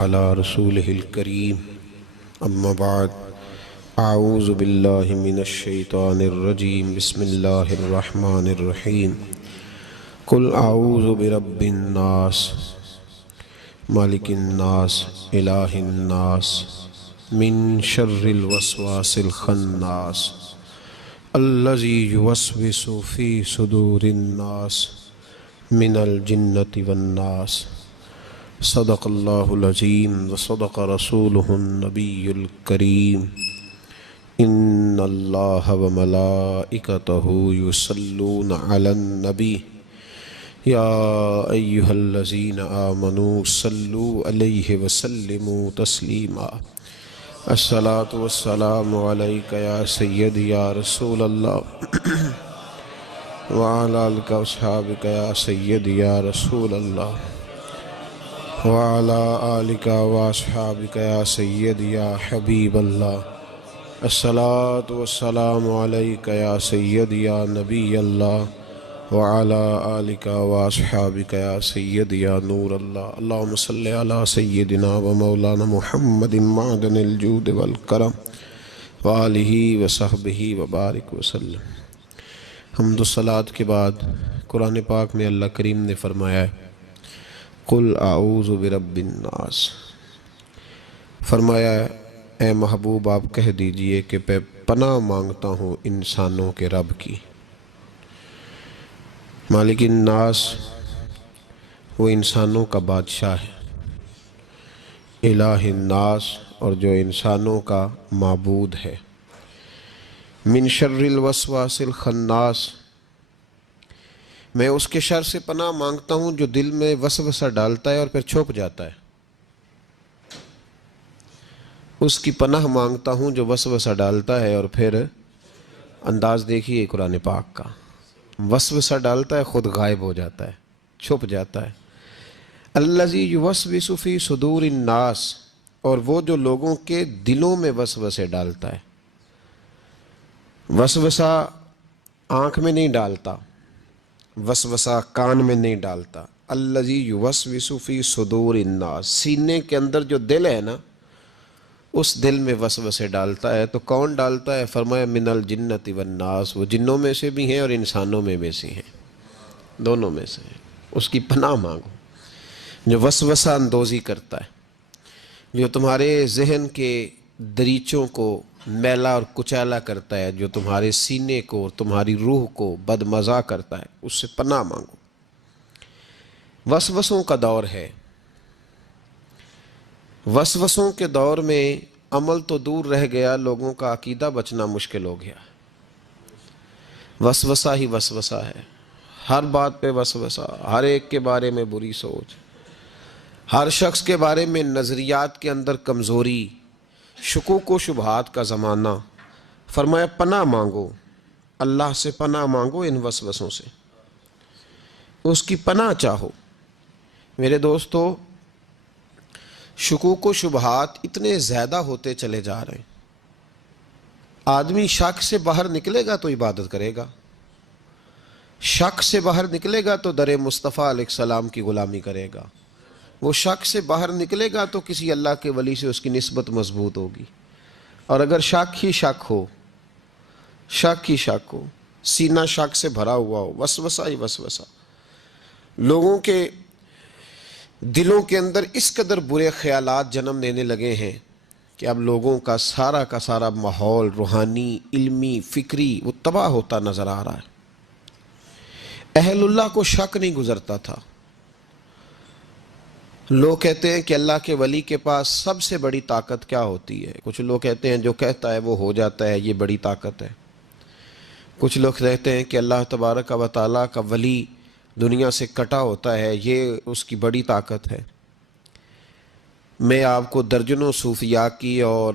على رسوله الكريم أما بعد أعوذ بالله من الشيطان الرجيم بسم الله الرحمن الرحيم قل أعوذ برب الناس مالك الناس إله الناس من شر الوسواس الخناس الذي يوسوس في صدور الناس من الجنة والناس صدق اللہ العظیم وصدق رسولہ النبی الکریم ان اللہ وملائکتہ یصلون علی النبی یا ایہا الذین آمنوا صلوا علیہ وسلموا تسلیما الصلاۃ والسلام علیک یا سیدی یا رسول اللہ وعلی آلک واصحابک یا سیدی یا رسول اللہ وعلى آلك وأصحابك يا سيدي يا حبيب الله الصلاة والسلام عليك يا سيدي يا نبي الله وعلى آلك وأصحابك يا سيدي يا نور الله اللهم صل على سيدنا ومولانا محمد معدن الجود والكرم وآلہ وصحبہ وبارک وسلم۔ حمد و صلاۃ کے بعد قرآن پاک میں اللہ کریم نے فرمایا ہے قل اعوذ برب الناس، فرمایا ہے اے محبوب آپ کہہ دیجئے کہ میں پناہ مانگتا ہوں انسانوں کے رب کی۔ مالک الناس وہ انسانوں کا بادشاہ ہے، الہ الناس اور جو انسانوں کا معبود ہے، من شر الوسواس الخناس میں اس کے شر سے پناہ مانگتا ہوں جو دل میں وسوسہ ڈالتا ہے اور پھر چھپ جاتا ہے۔ اس کی پناہ مانگتا ہوں جو وسوسہ ڈالتا ہے اور پھر انداز دیکھیے قرآن پاک کا، وسوسہ ڈالتا ہے خود غائب ہو جاتا ہے، چھپ جاتا ہے۔ الذی یوسوس فی صدور الناس، اور وہ جو لوگوں کے دلوں میں وسوسے ڈالتا ہے۔ وسوسہ آنکھ میں نہیں ڈالتا، وسوسہ کان میں نہیں ڈالتا۔ الذی یوسوس فی صدور الناس، سینے کے اندر جو دل ہے نا، اس دل میں وسوسے ڈالتا ہے۔ تو کون ڈالتا ہے؟ فرمایا من الجنۃ والناس، وہ جنوں میں سے بھی ہیں اور انسانوں میں بھی ہیں، دونوں میں سے ہیں۔ اس کی پناہ مانگو جو وسوسہ اندوزی کرتا ہے، جو تمہارے ذہن کے دریچوں کو میلا اور کچیلا کرتا ہے، جو تمہارے سینے کو اور تمہاری روح کو بدمزہ کرتا ہے، اس سے پناہ مانگو۔ وسوسوں کا دور ہے، وسوسوں کے دور میں عمل تو دور رہ گیا، لوگوں کا عقیدہ بچنا مشکل ہو گیا۔ وسوسہ ہی وسوسہ ہے، ہر بات پہ وسوسہ، ہر ایک کے بارے میں بری سوچ، ہر شخص کے بارے میں نظریات کے اندر کمزوری، شکوک و شبہات کا زمانہ۔ فرمایا پناہ مانگو، اللہ سے پناہ مانگو ان وسوسوں سے، اس کی پناہ چاہو۔ میرے دوستو، شکوک و شبہات اتنے زیادہ ہوتے چلے جا رہے ہیں۔ آدمی شک سے باہر نکلے گا تو عبادت کرے گا، شک سے باہر نکلے گا تو در مصطفیٰ علیہ السلام کی غلامی کرے گا، وہ شک سے باہر نکلے گا تو کسی اللہ کے ولی سے اس کی نسبت مضبوط ہوگی۔ اور اگر شک ہی شک ہو، شک ہی شک ہو، سینہ شک سے بھرا ہوا ہو، وسوسہ ہی وسوسہ، لوگوں کے دلوں کے اندر اس قدر برے خیالات جنم لینے لگے ہیں کہ اب لوگوں کا سارا ماحول روحانی، علمی، فکری وہ تباہ ہوتا نظر آ رہا ہے۔ اہل اللہ کو شک نہیں گزرتا تھا۔ لوگ کہتے ہیں کہ اللہ کے ولی کے پاس سب سے بڑی طاقت کیا ہوتی ہے؟ کچھ لوگ کہتے ہیں جو کہتا ہے وہ ہو جاتا ہے، یہ بڑی طاقت ہے۔ کچھ لوگ کہتے ہیں کہ اللہ تبارک و تعالیٰ کا ولی دنیا سے کٹا ہوتا ہے، یہ اس کی بڑی طاقت ہے۔ میں آپ کو درجنوں صوفیاء کی اور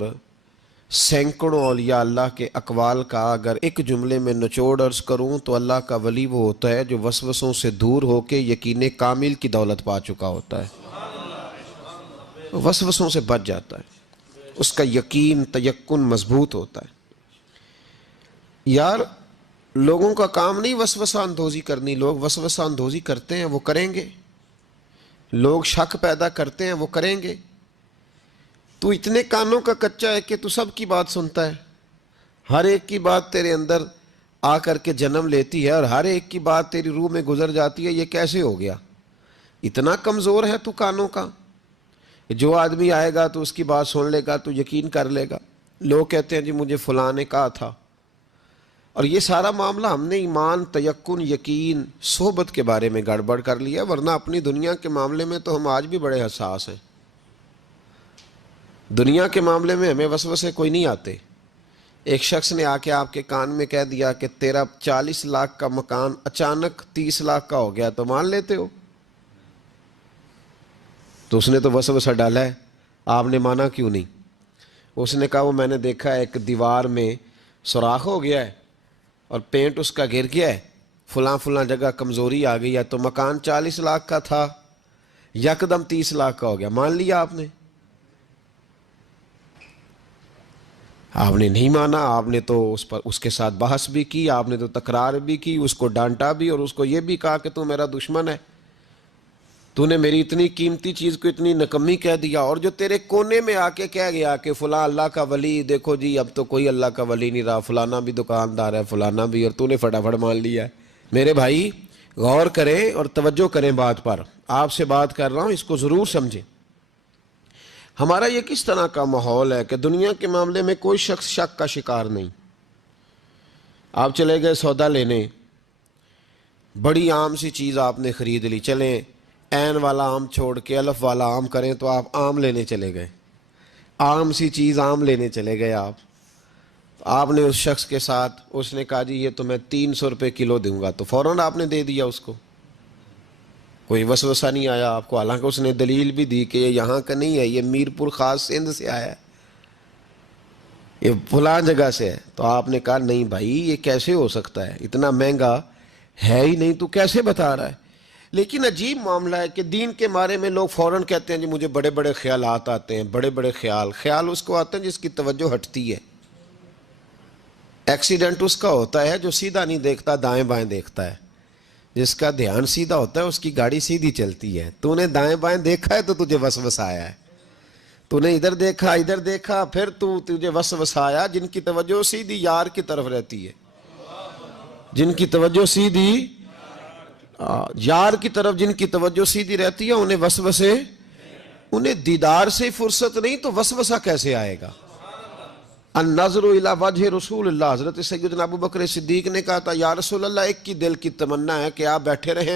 سینکڑوں اولیاء اللہ کے اقوال کا اگر ایک جملے میں نچوڑ عرض کروں تو اللہ کا ولی وہ ہوتا ہے جو وسوسوں سے دور ہو کے یقین کامل کی دولت پا چکا ہوتا ہے، وسوسوں سے بچ جاتا ہے، اس کا یقین تیقن مضبوط ہوتا ہے۔ یار لوگوں کا کام نہیں وسوسہ اندوزی کرنی، لوگ وسوسہ اندوزی کرتے ہیں وہ کریں گے، لوگ شک پیدا کرتے ہیں وہ کریں گے، تو اتنے کانوں کا کچا ہے کہ تو سب کی بات سنتا ہے، ہر ایک کی بات تیرے اندر آ کر کے جنم لیتی ہے اور ہر ایک کی بات تیری روح میں گزر جاتی ہے. یہ کیسے ہو گیا؟ اتنا کمزور ہے تو کانوں کا. جو آدمی آئے گا تو اس کی بات سن لے گا تو یقین کر لے گا. لوگ کہتے ہیں جی مجھے فلاں نے کہا تھا، اور یہ سارا معاملہ ہم نے ایمان، تیقن، یقین، صحبت کے بارے میں گڑبڑ کر لیا، ورنہ اپنی دنیا کے معاملے میں تو ہم آج بھی بڑے حساس ہیں. دنیا کے معاملے میں ہمیں وسوسے کوئی نہیں آتے. ایک شخص نے آ کے آپ کے کان میں کہہ دیا کہ تیرا 40 لاکھ کا مکان اچانک 30 لاکھ کا ہو گیا، تو مان لیتے ہو؟ تو اس نے تو وسوسہ ڈالا ہے، آپ نے مانا کیوں نہیں؟ اس نے کہا وہ میں نے دیکھا ہے ایک دیوار میں سوراخ ہو گیا ہے اور پینٹ اس کا گر گیا ہے، فلاں فلاں جگہ کمزوری آ گئی ہے، تو مکان 40 لاکھ کا تھا یکدم 30 لاکھ کا ہو گیا. مان لیا آپ نے؟ آپ نے نہیں مانا. آپ نے تو اس کے ساتھ بحث بھی کی، آپ نے تو تکرار بھی کی، اس کو ڈانٹا بھی اور اس کو یہ بھی کہا کہ تو میرا دشمن ہے، تو نے میری اتنی قیمتی چیز کو اتنی نکمی کہہ دیا. اور جو تیرے کونے میں آ کے کہہ گیا کہ فلاں اللہ کا ولی، دیکھو جی اب تو کوئی اللہ کا ولی نہیں رہا، فلانا بھی دکاندار ہے، فلانا بھی، اور تو نے فٹافٹ مان لیا ہے. میرے بھائی غور کریں اور توجہ کریں بات پر. آپ سے بات کر رہا ہوں، اس کو ضرور سمجھیں. ہمارا یہ کس طرح کا ماحول ہے کہ دنیا کے معاملے میں کوئی شخص شک کا شکار نہیں. آپ چلے گئے سودا لینے، بڑی عام سی چیز آپ نے خرید لی، چلیں عین والا آم چھوڑ کے الف والا آم کریں تو آپ آم لینے چلے گئے، عام سی چیز آم لینے چلے گئے. آپ نے اس شخص کے ساتھ، اس نے کہا جی یہ تو میں 300 روپے کلو دوں گا، تو فوراً آپ نے دے دیا اس کو، کوئی وسوسہ نہیں آیا آپ کو. حالانکہ اس نے دلیل بھی دی کہ یہ یہاں کا نہیں ہے، یہ میر پور خاص سندھ سے آیا ہے، یہ فلاں جگہ سے ہے. تو آپ نے کہا نہیں بھائی یہ کیسے ہو سکتا ہے، اتنا مہنگا ہے ہی نہیں، تو کیسے بتا رہا ہے. لیکن عجیب معاملہ ہے کہ دین کے بارے میں لوگ فوراً کہتے ہیں جی مجھے بڑے بڑے خیالات آتے ہیں، بڑے بڑے خیال اس کو آتے ہیں جس کی توجہ ہٹتی ہے. ایکسیڈنٹ اس کا ہوتا ہے جو سیدھا نہیں دیکھتا، دائیں بائیں دیکھتا ہے. جس کا دھیان سیدھا ہوتا ہے اس کی گاڑی سیدھی چلتی ہے. تو نے دائیں بائیں دیکھا ہے تو تجھے وسوسہ آیا ہے، تو نے ادھر دیکھا پھر تجھے وسوسہ آیا. جن کی توجہ سیدھی یار کی طرف رہتی ہے، جن کی توجہ سیدھی یار کی طرف، جن کی توجہ سیدھی رہتی ہے، انہیں وسوسے، انہیں دیدار سے فرصت نہیں تو وسوسہ کیسے آئے گا. النظر الی وجہ رسول اللہ، حضرت سیدنا ابو بکر صدیق نے کہا تھا یا رسول اللہ ایک کی دل کی تمنا ہے کہ آپ بیٹھے رہیں